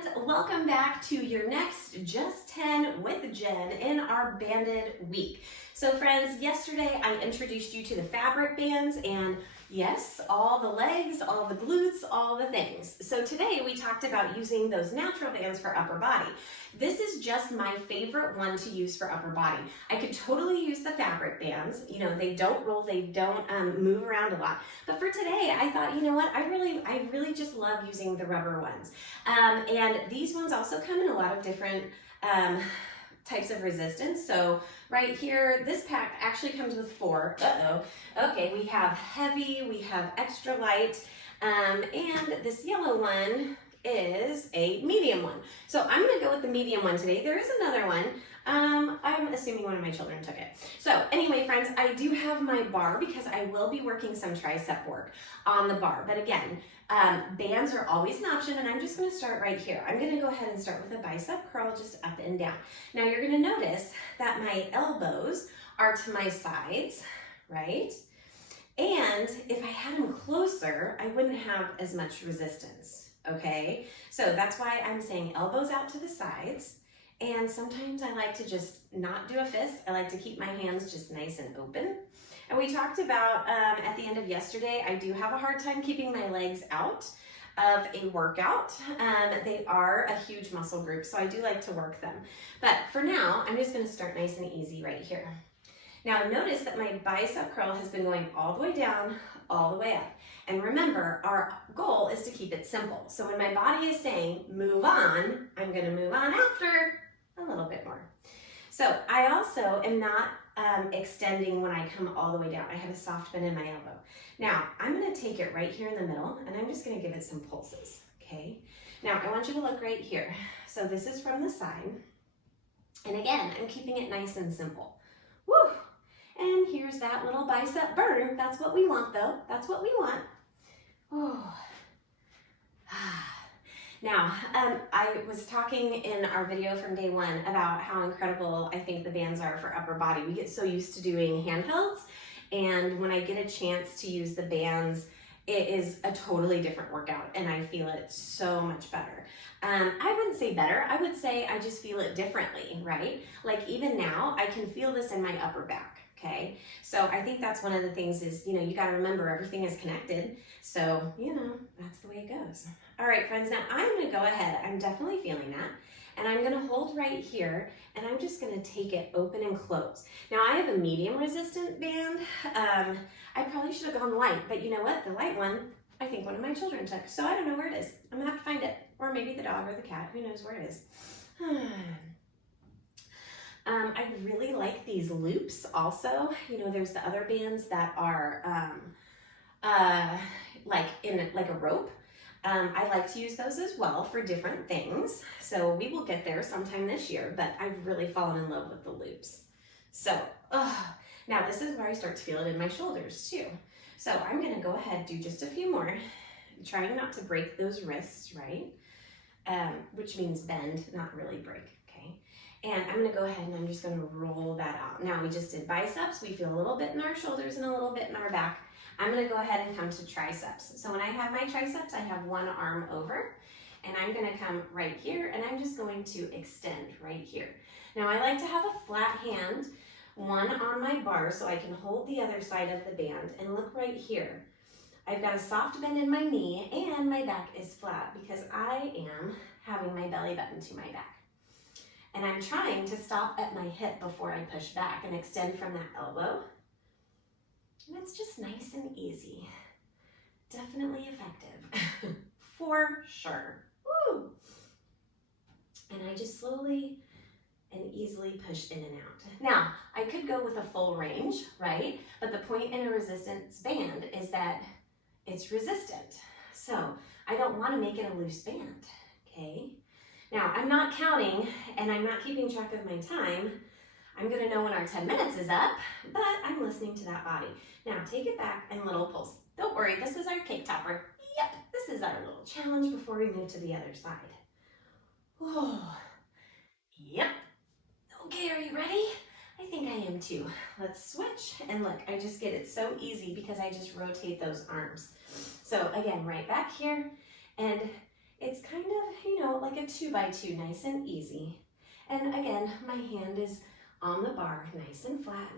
friends, welcome back to your next Just 10 with Jen in our banded week. So friends, yesterday I introduced you to the fabric bands and yes, all the legs, all the glutes, all the things. So today we talked about using those natural bands for upper body. This is just my favorite one to use for upper body. I could totally use the fabric bands. You know, they don't roll, they don't move around a lot. But for today, I thought, you know what, I really just love using the rubber ones. And these ones also come in a lot of different types of resistance. So right here, this pack actually comes with 4. Okay, we have heavy, we have extra light, and this yellow one is a medium one. So I'm gonna go with the medium one today. There is another one. I'm assuming one of my children took it. So anyway, friends, I do have my bar because I will be working some tricep work on the bar. But again, bands are always an option, and I'm just gonna start right here. I'm gonna go ahead and start with a bicep curl just up and down. Now you're gonna notice that my elbows are to my sides, right? And if I had them closer, I wouldn't have as much resistance, okay? So that's why I'm saying elbows out to the sides. And sometimes I like to just not do a fist. I like to keep my hands just nice and open. And we talked about at the end of yesterday, I do have a hard time keeping my legs out of a workout. They are a huge muscle group, so I do like to work them. But for now, I'm just gonna start nice and easy right here. Now notice that my bicep curl has been going all the way down, all the way up. And remember, our goal is to keep it simple. So when my body is saying move on, I'm gonna move on after a little bit more. So I also am not extending when I come all the way down. I have a soft bend in my elbow. Now I'm gonna take it right here in the middle and I'm just gonna give it some pulses, okay? Now I want you to look right here. So this is from the side. And again, I'm keeping it nice and simple. Woo! And here's that little bicep burn. That's what we want though. That's what we want. Oh. Now, I was talking in our video from day one about how incredible I think the bands are for upper body. We get so used to doing handhelds, and when I get a chance to use the bands, it is a totally different workout, and I feel it so much better. I wouldn't say better, I would say I just feel it differently, right? Like even now, I can feel this in my upper back. Okay, so I think that's one of the things is, you know, you got to remember everything is connected. So, you know, that's the way it goes. All right, friends, now I'm going to go ahead. I'm definitely feeling that. And I'm going to hold right here and I'm just going to take it open and close. Now I have a medium resistant band. I probably should have gone light, but you know what? The light one, I think one of my children took. So I don't know where it is. I'm going to have to find it. Or maybe the dog or the cat. Who knows where it is. I really like these loops also. You know, there's the other bands that are like a rope. I like to use those as well for different things. So we will get there sometime this year, but I've really fallen in love with the loops. So, now this is where I start to feel it in my shoulders too. So I'm gonna go ahead and do just a few more, trying not to break those wrists, right? Which means bend, not really break. And I'm gonna go ahead and I'm just gonna roll that out. Now we just did biceps. We feel a little bit in our shoulders and a little bit in our back. I'm gonna go ahead and come to triceps. So when I have my triceps, I have one arm over and I'm gonna come right here and I'm just going to extend right here. Now I like to have a flat hand, one on my bar so I can hold the other side of the band, and look right here. I've got a soft bend in my knee and my back is flat because I am having my belly button to my back. And I'm trying to stop at my hip before I push back and extend from that elbow. And it's just nice and easy. Definitely effective, for sure. Woo! And I just slowly and easily push in and out. Now, I could go with a full range, right? But the point in a resistance band is that it's resistant. So I don't want to make it a loose band, okay? Now, I'm not counting and I'm not keeping track of my time. I'm gonna know when our 10 minutes is up, but I'm listening to that body. Now, take it back and little pulse. Don't worry, this is our cake topper. Yep, this is our little challenge before we move to the other side. Oh, yep. Okay, are you ready? I think I am too. Let's switch, and look, I just get it so easy because I just rotate those arms. So again, right back here, and it's kind of, you know, like like a 2x2, nice and easy. And again, my hand is on the bar, nice and flat,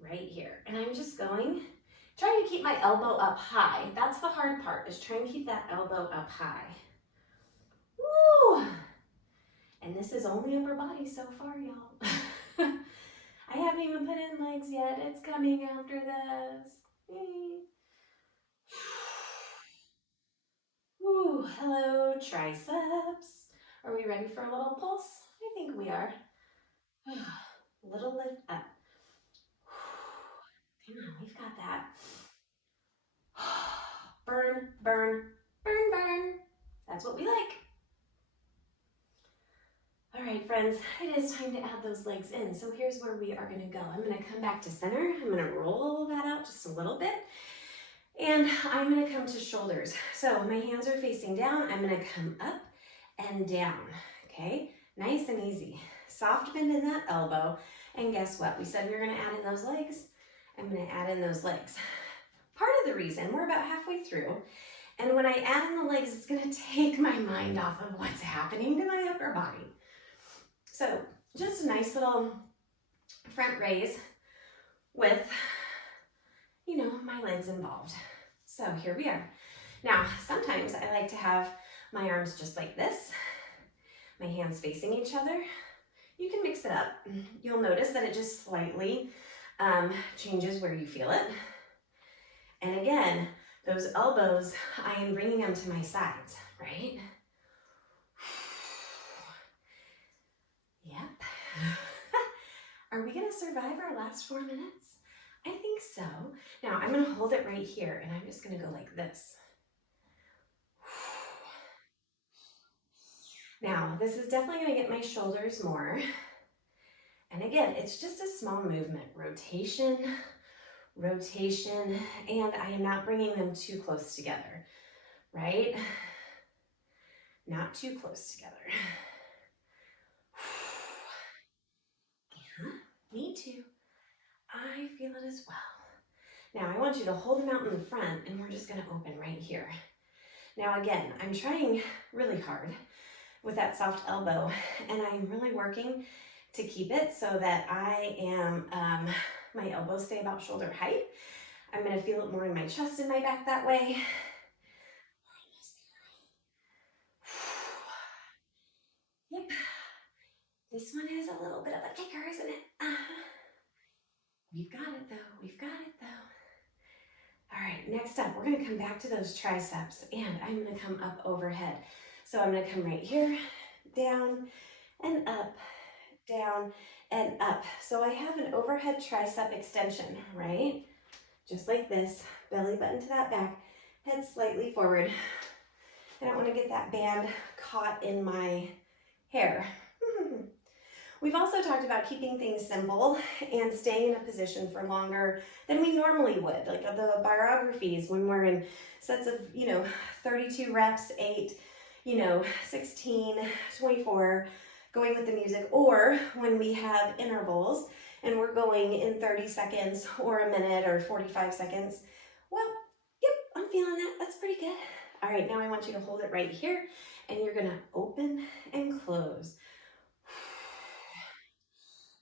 right here. And I'm just trying to keep my elbow up high. That's the hard part, is trying to keep that elbow up high. Woo! And this is only upper body so far, y'all. I haven't even put in legs yet. It's coming after this. Ooh, hello, triceps. Are we ready for a little pulse? I think we are. Little lift up. Come on, we've got that. Burn, burn, burn, burn. That's what we like. All right, friends, it is time to add those legs in. So here's where we are gonna go. I'm gonna come back to center. I'm gonna roll that out just a little bit. And I'm gonna come to shoulders. So my hands are facing down. I'm gonna come up and down, okay? Nice and easy. Soft bend in that elbow. And guess what? We said we were gonna add in those legs. I'm gonna add in those legs. Part of the reason, we're about halfway through, and when I add in the legs, it's gonna take my mind off of what's happening to my upper body. So just a nice little front raise with, you know, my legs involved. So here we are. Now, sometimes I like to have my arms just like this, my hands facing each other. You can mix it up. You'll notice that it just slightly changes where you feel it. And again, those elbows, I am bringing them to my sides, right? Yep. Are we gonna survive our last 4 minutes? I think so. Now I'm gonna hold it right here and I'm just gonna go like this. Now this is definitely gonna get my shoulders more. And again, it's just a small movement, rotation, rotation, and I am not bringing them too close together, right? Not too close together. Me too. I feel it as well. Now I want you to hold them out in the front and we're just gonna open right here. Now again, I'm trying really hard with that soft elbow and I'm really working to keep it so that I am, my elbows stay about shoulder height. I'm gonna feel it more in my chest and my back that way. Yep. This one is a little bit of a kicker, isn't it? We've got it though, we've got it though. All right, next up, we're gonna come back to those triceps and I'm gonna come up overhead. So I'm gonna come right here, down and up, down and up. So I have an overhead tricep extension, right? Just like this, belly button to that back, head slightly forward. I don't wanna get that band caught in my hair. We've also talked about keeping things simple and staying in a position for longer than we normally would. Like the biographies when we're in sets of, 32 reps, 8, 16, 24, going with the music, or when we have intervals and we're going in 30 seconds or a minute or 45 seconds. Well, yep, I'm feeling that. That's pretty good. All right, now I want you to hold it right here and you're gonna open and close.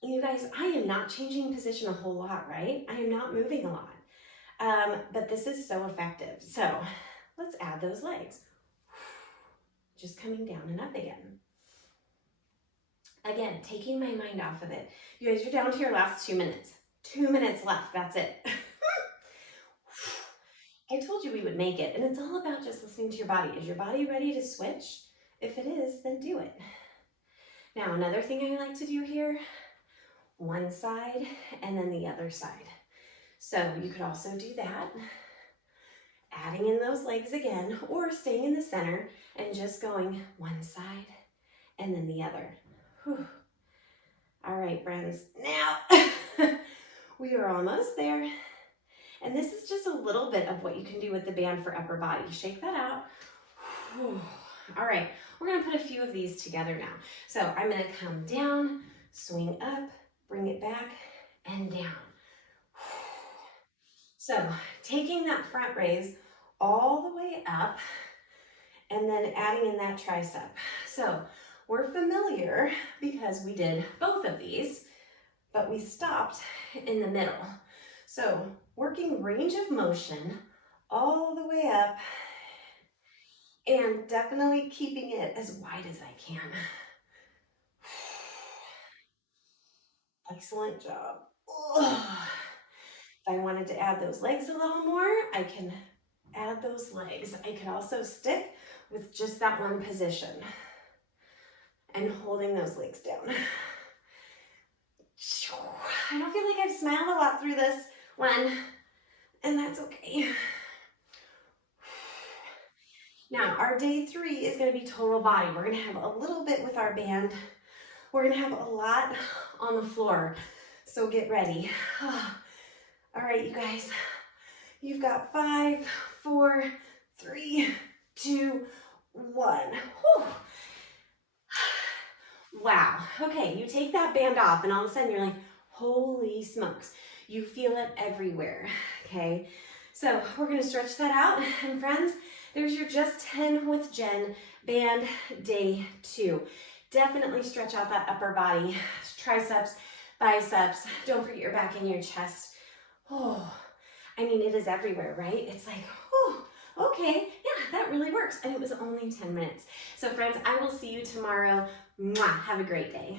You guys, I am not changing position a whole lot, right? I am not moving a lot, but this is so effective. So let's add those legs. Just coming down and up again. Again, taking my mind off of it. You guys, you're down to your last 2 minutes. 2 minutes left, that's it. I told you we would make it, and it's all about just listening to your body. Is your body ready to switch? If it is, then do it. Now, another thing I like to do here, one side and then the other side. So you could also do that, adding in those legs again, or staying in the center and just going one side and then the other. Whew. All right, friends, now we are almost there. And this is just a little bit of what you can do with the band for upper body. Shake that out. Whew. All right, we're gonna put a few of these together now. So I'm gonna come down, swing up, bring it back and down. So taking that front raise all the way up and then adding in that tricep. So we're familiar because we did both of these, but we stopped in the middle. So working range of motion all the way up and definitely keeping it as wide as I can. Excellent job. If I wanted to add those legs a little more, I can add those legs. I could also stick with just that one position and holding those legs down. I don't feel like I've smiled a lot through this one, and that's okay. Now, our day 3 is going to be total body. We're going to have a little bit with our band. We're going to have a lot on the floor, so get ready. All right, you guys, you've got 5, 4, 3, 2, 1. Whew. Wow. Okay, you take that band off, and all of a sudden you're like, holy smokes. You feel it everywhere, okay? So we're going to stretch that out, and friends, there's your Just 10 with Jen band day 2. Definitely stretch out that upper body, triceps, biceps. Don't forget your back and your chest. Oh, I mean, it is everywhere, right? It's like, oh, okay, yeah, that really works. And it was only 10 minutes. So friends, I will see you tomorrow. Mwah, have a great day.